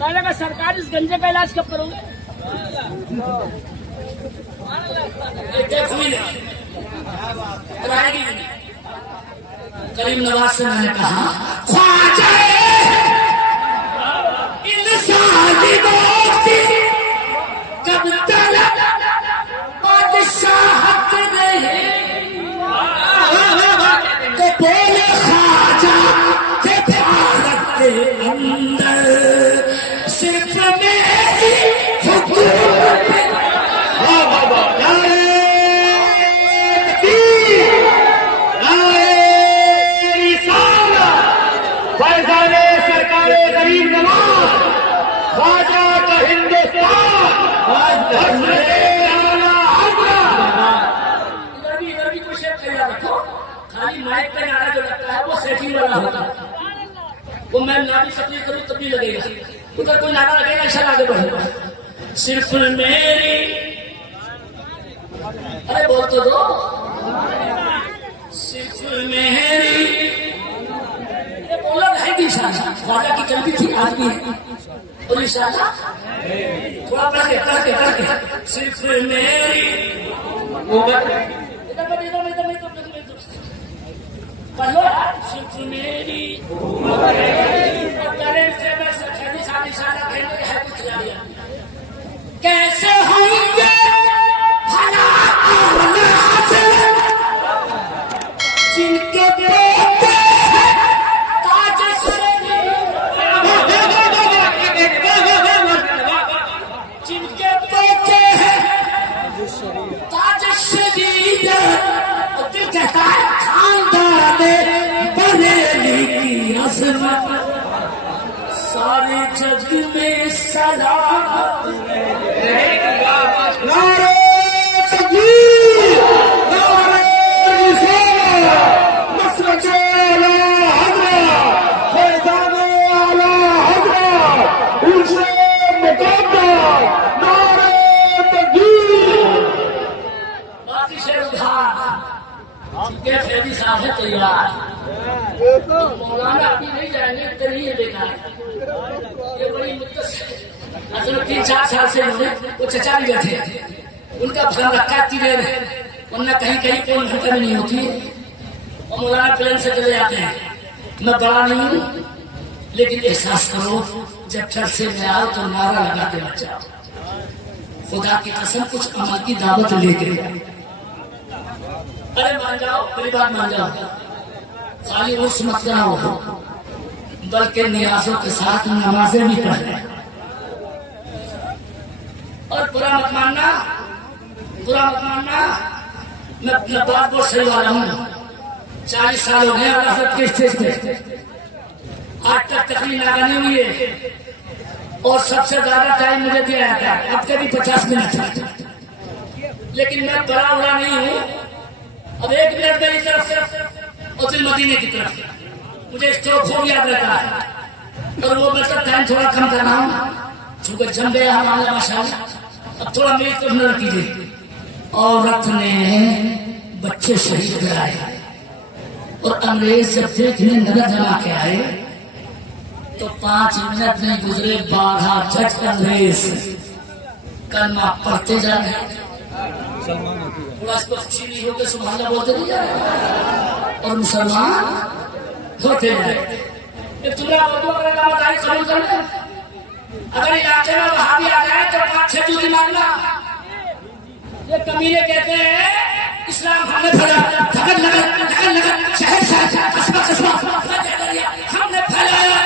मैंने कहा सरकार इस गंजे का इलाज कब करोगे? करीम नवाज से मैंने कहा ख्वाजा कब तक बादशाहत नहीं तो बोले ख्वाजा के भारत के अंदर सिर्फ मेरी हुकूमत करीम नवाज ख्वाजा का हिंदुस्तान इधर भी कोई शेर तैयार रखो। खाली माइक का नारा जो लगता है वो सेटिंग वाला होता है, वो मैं नारी तकलीफ करूँ तब भी लगेगा। उधर कोई नारा लगेगा ऐसा आगे बढ़ेगा। सिर्फ मेरी, अरे बोल तो दो, सिर्फ मेरी बोला है कि ख्वाजा की चलती थी आज भी है। और इंशाअल्लाह थोड़ा पढ़ के सिर्फ मेरी पढ़ो सिर्फ मेरी से मैं शादी साला खेलने है कुछ खिलाड़ियां कैसे होंगे जिनके पोते जिनके पोते हैं ताज शदीद कहता है खानदान बरेली की अजमत सारे जग में सलामत नारे तकबीर नारे रिसालत मसलक आला हज़रत फैज़ान आला हज़रत उर्शे मुक़द्दस नारे तकबीर। बाकी से उधार के फैदी साहब है तैयार। मौलाना अभी नहीं जाएंगे तो नहीं देखा ये बड़ी मुद्दत 3-4 साल से वो चचा भी बैठे उनका फल रखा तीर वरना कहीं कहीं कोई घटना भी नहीं होती है और मौलाना प्लेन से चले जाते हैं। मैं बड़ा नहीं हूँ लेकिन एहसास करो जब चर्चे में आओ तो नारा लगाते मत जाओ। खुदा की कसम कुछ अमल की दावत लेके अरे मान जाओ मेरी बात मान जाओ। खाली उस मत कराओ बल्कि नियाजों के साथ नमाजें भी पढ़ लें और बुरा मत मानना मैं अपना बात बहुत सही वाला हूँ। 40 साल हो गए अदालत के स्टेज पे आज तक तकलीफ लगानी हुई है और सबसे ज्यादा टाइम मुझे दिया जाता है। अब कभी 50 मिनट लेकिन मैं बड़ा बुरा नहीं हूँ। अब 1 मिनट मेरी तरफ से और फिर मदीने की तरफ मुझे स्ट्रोक हो याद रहता है और वो मतलब टाइम थोड़ा कम कर रहा हूँ चूंकि जम गया हमारा माशाअल्लाह। अब थोड़ा मेरी तरफ नजर कीजिए। औरत ने बच्चे शहीद कराए और अंग्रेज जब देखने नजर जमा के आए तो 5 मिनट नहीं गुजरे 12 झट अंग्रेज कलमा पढ़ते जा रहे। थोड़ा खुशी नहीं होकर सुभान अल्लाह बोलते नहीं जा रहे और मुसलमान होते जाए। तुम्हारा कबूल कर ले। अगर इलाके में वहां भी आ जाए तो 5-6 जूती मारना। ये कमीने कहते हैं इस्लाम हमने फैलाया शहर कस्बा हमने फैलाया।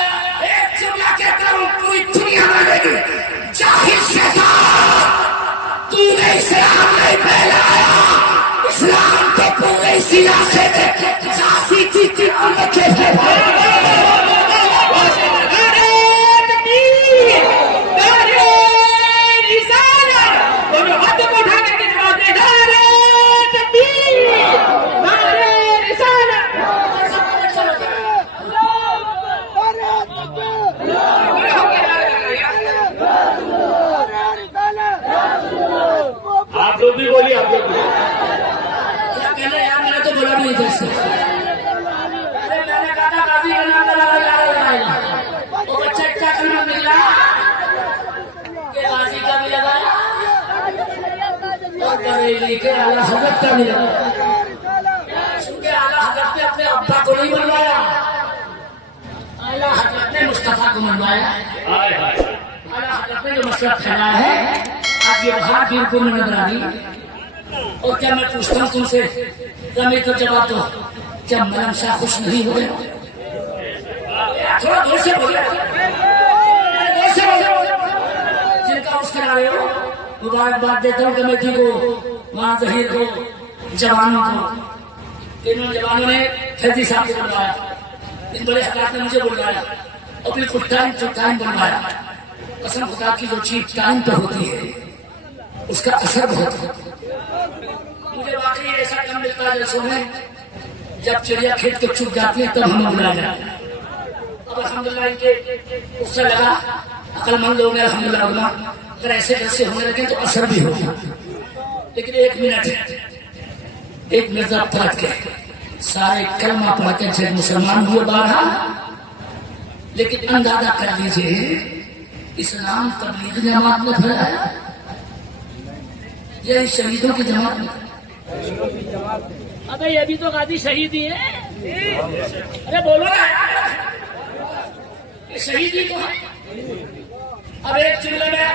एक जुमला कहता हूँ पूरी दुनिया में लेगी जाहिर शैतान तूने इस्लाम नहीं फैलाया। इस्लाम के पूरे इस इलाके में जासी चीटी उम्मतें आप लोग भी बोलिए आप लोग क्या कहना यार मैंने तो बोला भी नहीं जैसे। अरे मैंने कहा था काफी का नाम लगा वो बच्चा क्या करना निकला लेके आला हजरत का मिला, क्योंकि आला हजरत ने अपने अब्बा को नहीं बनवाया, आला हजरत ने मुस्तफा को बनवाया। आला हजरत ने जो मसला फैलाया है, आप ये बात बिल्कुल नजर आ रही। और क्या मैं पूछता हूँ तुमसे, मैं तो जवाब दो, क्या मलम शाह खुश नहीं हो गया? थोड़ा जोर से बोलो, जोर से बोलो। जिनका उस किनारे हो मुबारकबाद देता हूँ कमेटी को, वहां जहीर को, जवानों को। इन जवानों ने फैजी साहब को बुलवाया, इन बड़े हालात ने मुझे बुलवाया और बिल्कुल टाइम टू टाइम बुलवाया। कसम खुदा की जो चीज टाइम पे होती है उसका असर बहुत है। मुझे वाकई ऐसा कम मिलता है जैसों में जब चिड़िया खेत के चुप जाती है तब हमें बुला जाए। अब अल्हम्दुलिल्लाह इनके उससे लगा, अकलमंद लोग ने अल्हम्दुलिल्लाह, अगर ऐसे कैसे होने लगे तो असर भी होगा। लेकिन एक मिनट, एक मिर्जा पलट के सारे कलमा पढ़ के जब मुसलमान हुए बारह, लेकिन अंदाजा कर लीजिए इस्लाम तबलीग जमात में फैलाया, यही शहीदों की जमात में। अबे ये भी तो गादी शहीद ही है। अरे बोलो ना यार, ये शहीद ही तो है। अब एक चिल्ले में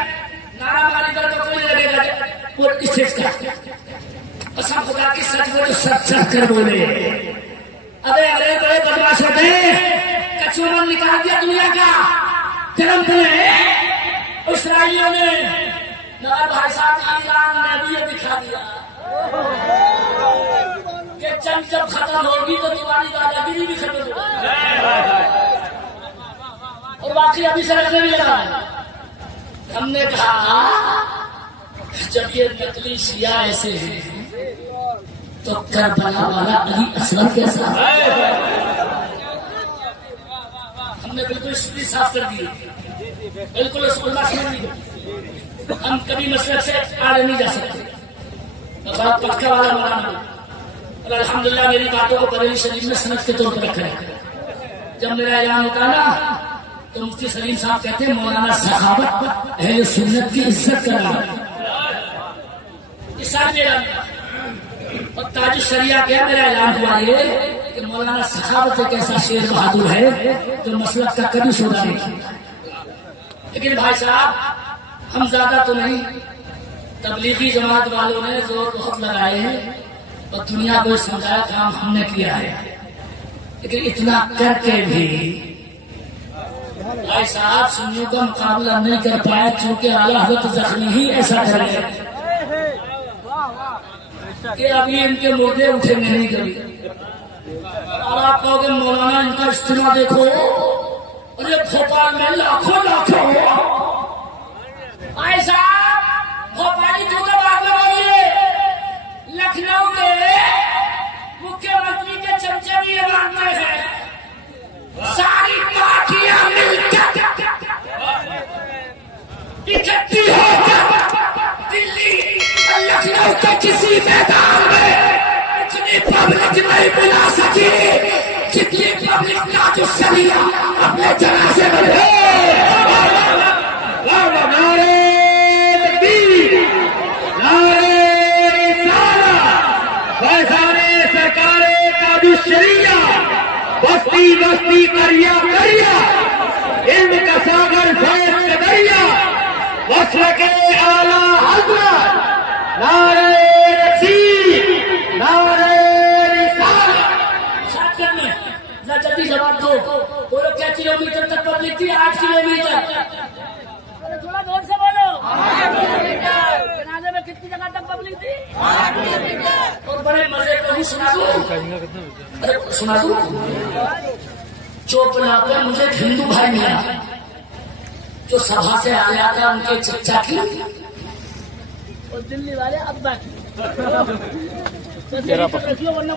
नारा मारी कर तो कोई लगेगा वो स्टेज का, कसम खुदा की सच बोले, सच सच कर बोले। अबे अरे बड़े बदमाश होते, कचूमन निकाल दिया दुनिया का, ट्रंप ने, इसराइलियों ने, मगर भाई साहब ईरान ने भी ये दिखा दिया कि जंग जब खत्म होगी तो तुम्हारी दादागिरी भी खत्म होगी। और वाकई अभी से लगने भी लगा है। हमने कहा जब ये नकली शिया ऐसे हैं तो करबला वाला अली असलम कैसा? हमने बिल्कुल स्थिति साफ कर दी, बिल्कुल समझ ली। हम कभी मसलक से आड़े नहीं जा सकते, बड़ा पक्का वाला मौलाना। और अल्हम्दुलिल्लाह मेरी बातों को बरेली शरीफ में सनद के तौर पर रखा है। जब मेरा ऐलान होता है ना तो मुफ्ती सलीम साहब कहते हैं मौलाना सखावत अहले सुन्नत की इज्जत करना, और ताज शरिया क्या मेरा ऐलान हुआ ये कि मौलाना सखावत एक ऐसा शेर बहादुर है जो मसलक का कभी सौदा नहीं किया। लेकिन भाई साहब हम ज्यादा तो नहीं, तबलीगी जमात वालों ने जोर बहुत लगाए हैं और दुनिया को समझाया काम हमने किया है। लेकिन इतना करके भी भाई साहब सुन्नियों का मुकाबला नहीं कर पाए, चूंकि आला हज़रत जख्मी ही ऐसा करे कि अभी इनके मुर्दे उठेंगे नहीं कभी। और आप कहोगे मौलाना इनका इस्तेमाल देखो, अरे भोपाल में लाखों लाखों भाई साहब भोपाली क्यों का बात लगाइए, लखनऊ के मुख्यमंत्री के चमचे भी ये मानते हैं सारी पार्टियां मिलकर इकट्ठी होकर दिल्ली लखनऊ के किसी मैदान में इतनी पब्लिक नहीं बुला सकी जितनी पब्लिक ताज शरिया अपने जनाजे में शरिया बस्ती बस्ती करिया करिया इल्म का सागर फैज का दरिया वस्ल के आला हज़रत नारे रसीद नारे रिसालत। जल्दी जवाब दो, बोलो क्या किलोमीटर तक पब्लिक थी? 8 किलोमीटर। अरे थोड़ा जोर से बोलो। जनाजे में कितनी जगह तक पब्लिक थी? 8 किलोमीटर। और बड़े मजे को ही सुना दो, अरे सुना दो। चोपड़ा पर मुझे एक हिंदू भाई मिला जो सभा से आया था उनके चचा की और दिल्ली वाले अब्बा की। तो रखियो वरना